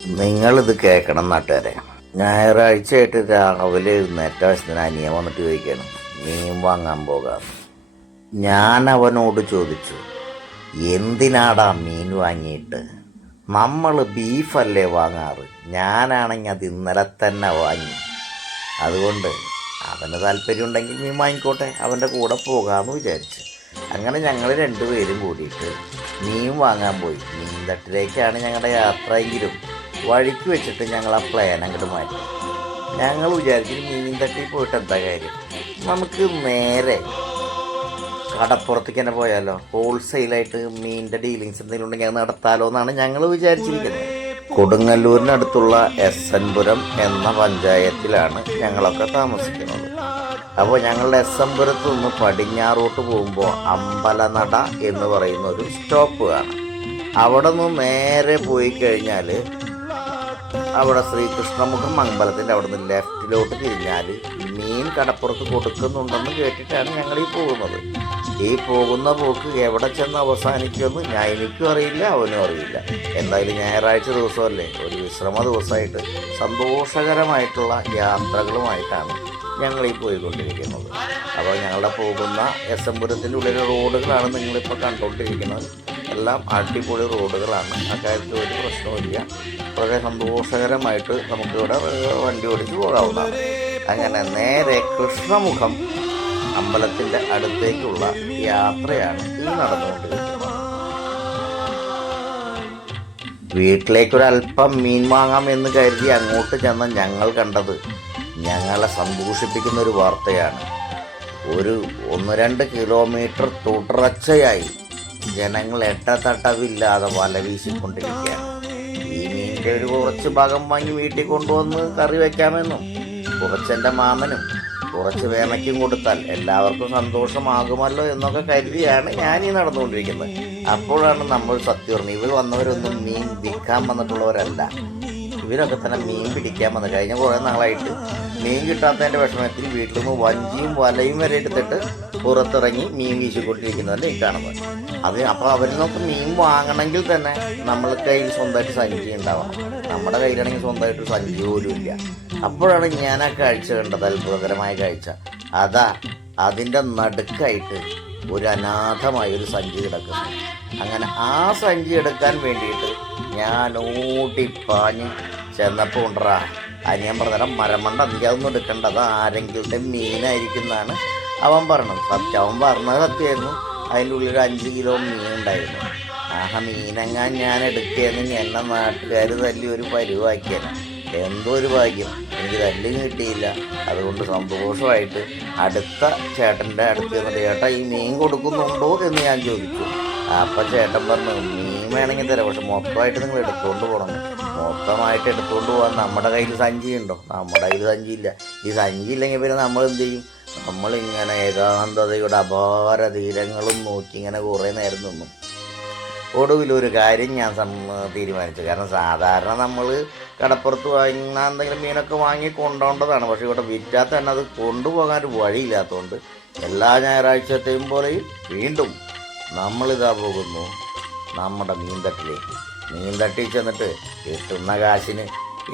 നിങ്ങളിത് കേൾക്കണം നാട്ടുകാരെ. ഞായറാഴ്ചയായിട്ട് രാവിലെ എഴുന്നേറ്റ വശത്തിന് അനിയൻ വന്നിട്ട് ചോദിക്കാണ് മീൻ വാങ്ങാൻ പോകാം. ഞാൻ അവനോട് ചോദിച്ചു, എന്തിനാടാ മീൻ വാങ്ങിയിട്ട്? നമ്മൾ ബീഫല്ലേ വാങ്ങാറ്, ഞാനാണെങ്കിൽ അത് ഇന്നലെ തന്നെ വാങ്ങി. അതുകൊണ്ട് അവന് താല്പര്യമുണ്ടെങ്കിൽ മീൻ വാങ്ങിക്കോട്ടെ, അവൻ്റെ കൂടെ പോകാമെന്ന് വിചാരിച്ചു. അങ്ങനെ ഞങ്ങൾ രണ്ടുപേരും കൂടിയിട്ട് മീൻ വാങ്ങാൻ പോയി. മീൻ തട്ടിലേക്കാണ് ഞങ്ങളുടെ യാത്ര. എങ്കിലും വഴിക്ക് വെച്ചിട്ട് ഞങ്ങൾ ആ പ്ലാൻ അങ്ങോട്ട് മാറ്റി. ഞങ്ങൾ വിചാരിച്ചു മീൻ തട്ടി പോയിട്ട് എന്താ കാര്യം, നമുക്ക് നേരെ കടപ്പുറത്തേക്ക് തന്നെ പോയാലോ, ഹോൾസെയിലായിട്ട് മീനിൻ്റെ ഡീലിങ്സ് എന്തെങ്കിലും ഉണ്ടെങ്കിൽ അത് നടത്താലോ എന്നാണ് ഞങ്ങൾ വിചാരിച്ചിരിക്കുന്നത്. കൊടുങ്ങല്ലൂരിനടുത്തുള്ള എസ് എൻ പുരം എന്ന പഞ്ചായത്തിലാണ് ഞങ്ങളൊക്കെ താമസിക്കുന്നത്. അപ്പോൾ ഞങ്ങളുടെ എസ് എൻ പുരത്ത് നിന്ന് പടിഞ്ഞാറോട്ട് പോകുമ്പോൾ അമ്പലനട എന്ന് പറയുന്ന ഒരു സ്റ്റോപ്പ് കാണാം. അവിടെ നിന്ന് നേരെ പോയി കഴിഞ്ഞാൽ അവിടെ ശ്രീകൃഷ്ണമുഖം അമ്പലത്തിൻ്റെ അവിടെ നിന്ന് ലെഫ്റ്റിലോട്ട് തിരിഞ്ഞാൽ മീൻ കടപ്പുറത്ത് കൊടുക്കുന്നുണ്ടെന്ന് കേട്ടിട്ടാണ് ഞങ്ങൾ ഈ പോകുന്നത്. ഈ പോകുന്ന പോക്ക് എവിടെ ചെന്ന് അവസാനിക്കുമെന്ന് എനിക്കും അറിയില്ല, അവനും അറിയില്ല. എന്തായാലും ഞായറാഴ്ച ദിവസമല്ലേ, ഒരു വിശ്രമ ദിവസമായിട്ട് സന്തോഷകരമായിട്ടുള്ള യാത്രകളുമായിട്ടാണ് ഞങ്ങൾ ഈ പോയിക്കൊണ്ടിരിക്കുന്നത്. അപ്പോൾ ഞങ്ങളുടെ പോകുന്ന എസ് എം പുരത്തിൻ്റെ ഉള്ളിലെ റോഡുകളാണ് നിങ്ങളിപ്പോൾ കണ്ടുകൊണ്ടിരിക്കുന്നത്. എല്ലാം അടിപൊളി റോഡുകളാണ്, അക്കാര്യത്തിൽ ഒരു പ്രശ്നവുമില്ല. വളരെ സന്തോഷകരമായിട്ട് നമുക്കിവിടെ വണ്ടി ഓടിച്ച് പോകാവുന്നതാണ്. അങ്ങനെ നേരെ കൃഷ്ണമുഖം അമ്പലത്തിൻ്റെ അടുത്തേക്കുള്ള യാത്രയാണ് ഈ നടന്നുകൊണ്ടിരിക്കുന്നത്. വീട്ടിലേക്കൊരല്പം മീൻ വാങ്ങാം എന്ന് കരുതി അങ്ങോട്ട് ചെന്ന ഞങ്ങൾ കണ്ടത് ഞങ്ങളെ സന്തോഷിപ്പിക്കുന്ന ഒരു വാർത്തയാണ്. ഒരു 1-2 കിലോമീറ്റർ തുടർച്ചയായി ജനങ്ങൾ എട്ടത്തട്ടവില്ലാതെ വല വീശിക്കൊണ്ടിരിക്കുകയാണ്. ഈ മീനിൻ്റെ ഒരു കുറച്ച് ഭാഗം വാങ്ങി വീട്ടിൽ കൊണ്ടുവന്ന് കറി വയ്ക്കാമെന്നും കുറച്ചെൻ്റെ മാമനും കുറച്ച് വേമയ്ക്കും കൊടുത്താൽ എല്ലാവർക്കും സന്തോഷമാകുമല്ലോ എന്നൊക്കെ കരുതിയാണ് ഞാനീ നടന്നുകൊണ്ടിരിക്കുന്നത്. അപ്പോഴാണ് നമ്മൾ സത്യം പറഞ്ഞത്, ഇവർ വന്നവരൊന്നും മീൻ വിൽക്കാൻ വന്നിട്ടുള്ളവരല്ല, ഇവരൊക്കെ തന്നെ മീൻ പിടിക്കാൻ വന്നത്. കഴിഞ്ഞ കുറേ നാളായിട്ട് മീൻ കിട്ടാത്തതിൻ്റെ വിഷമത്തിൽ വീട്ടിൽ നിന്ന് വഞ്ചിയും വലയും വരെ എടുത്തിട്ട് പുറത്തിറങ്ങി മീൻ വീശിക്കൊണ്ടിരിക്കുന്നതല്ലേ ഈ കാണുന്നത്. അപ്പോൾ അവരിൽ നിന്നൊക്കെ മീൻ വാങ്ങണമെങ്കിൽ തന്നെ നമ്മൾ കയ്യിൽ സ്വന്തമായിട്ട് സഞ്ചി ഉണ്ടാവണം. നമ്മുടെ കയ്യിലാണെങ്കിൽ സ്വന്തമായിട്ട് സഞ്ചി പോലും ഇല്ല. അപ്പോഴാണ് ഞാൻ ആ കാഴ്ച കണ്ടത്, അത്ഭുതകരമായ കാഴ്ച. അതിൻ്റെ നടുക്കായിട്ട് ഒരു അനാഥമായ ഒരു സഞ്ചി കിടക്കുന്നു. അങ്ങനെ ആ സഞ്ചി എടുക്കാൻ വേണ്ടിയിട്ട് ഞാൻ ഓടിപ്പാഞ്ഞ് ചെന്നപ്പോൾ ഉണ്ടറാ അനിയൻ പറഞ്ഞാൽ മരമണ്ട, അതൊന്നും എടുക്കണ്ട, അത് ആരെങ്കിലും മീനായിരിക്കും എന്നാണ് അവൻ പറഞ്ഞത്. അവൻ പറഞ്ഞത് സത്യമായിരുന്നു. അതിൻ്റെ ഉള്ളിൽ ഒരു 5 കിലോ മീൻ ഉണ്ടായിരുന്നു. മീനെങ്ങാൻ ഞാൻ എടുക്കുകയെന്ന് എന്നെ നാട്ടുകാർ തല്ലി ഒരു പരുവാക്കിയാണ്. എന്തോ ഒരു ഭാഗ്യം, എനിക്ക് തല്ലും കിട്ടിയില്ല. അതുകൊണ്ട് സന്തോഷമായിട്ട് അടുത്ത ചേട്ടൻ്റെ അടുത്ത് ചെന്നിട്ട്, ചേട്ടാ ഈ മീൻ കൊടുക്കുന്നുണ്ടോ എന്ന് ഞാൻ ചോദിച്ചു. അപ്പം ചേട്ടൻ പറഞ്ഞു, മീൻ വേണമെങ്കിൽ തരാം, പക്ഷെ മൊത്തമായിട്ട് നിങ്ങൾ എടുത്തുകൊണ്ട് പോകണം. മൊത്തമായിട്ട് എടുത്തുകൊണ്ട് പോകാൻ നമ്മുടെ കയ്യിൽ സഞ്ചിയുണ്ടോ? നമ്മുടെ കയ്യിൽ സഞ്ചിയില്ല. ഈ സഞ്ചി ഇല്ലെങ്കിൽ പിന്നെ നമ്മൾ എന്ത് ചെയ്യും? നമ്മളിങ്ങനെ ഏകാന്തതയുടെ അപാര തീരങ്ങളും നോക്കി ഇങ്ങനെ കുറേ നേരം നിന്നു. ഒടുവിലൊരു കാര്യം ഞാൻ തീരുമാനിച്ചു. കാരണം സാധാരണ നമ്മൾ കടപ്പുറത്ത് വാങ്ങുന്ന എന്തെങ്കിലും മീനൊക്കെ വാങ്ങി കൊണ്ടുപോകേണ്ടതാണ്. പക്ഷേ ഇവിടെ വിറ്റാത്ത തന്നെ അത് കൊണ്ടുപോകാൻ ഒരു വഴിയില്ലാത്തതുകൊണ്ട് എല്ലാ ഞായറാഴ്ചത്തെയും പോലെയും വീണ്ടും നമ്മളിതാ പോകുന്നു നമ്മുടെ മീൻതട്ടിലേക്ക്. മീൻതട്ടിൽ ചെന്നിട്ട് കിട്ടുന്ന കാശിന്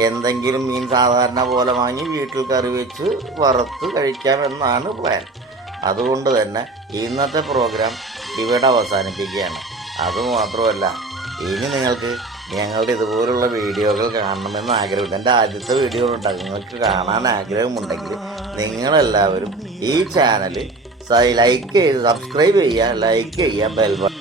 എന്തെങ്കിലും മീൻ സാധാരണ പോലെ വാങ്ങി വീട്ടിൽ കറി വെച്ച് വറുത്ത് കഴിക്കാമെന്നാണ് പ്ലാൻ. അതുകൊണ്ട് തന്നെ ഇന്നത്തെ പ്രോഗ്രാം ഇവിടെ അവസാനിപ്പിക്കുകയാണ്. അതുമാത്രമല്ല, ഇനി നിങ്ങൾക്ക് ഞങ്ങളുടെ ഇതുപോലുള്ള വീഡിയോകൾ കാണണമെന്ന് ആഗ്രഹമുണ്ട്. എൻ്റെ ആദ്യത്തെ വീഡിയോ ഉണ്ടാകും. നിങ്ങൾക്ക് കാണാൻ ആഗ്രഹമുണ്ടെങ്കിൽ നിങ്ങളെല്ലാവരും ഈ ചാനൽ ലൈക്ക് ചെയ്ത് സബ്സ്ക്രൈബ് ചെയ്യുക, ലൈക്ക് ചെയ്യുക, ബെൽ ബട്ടൺ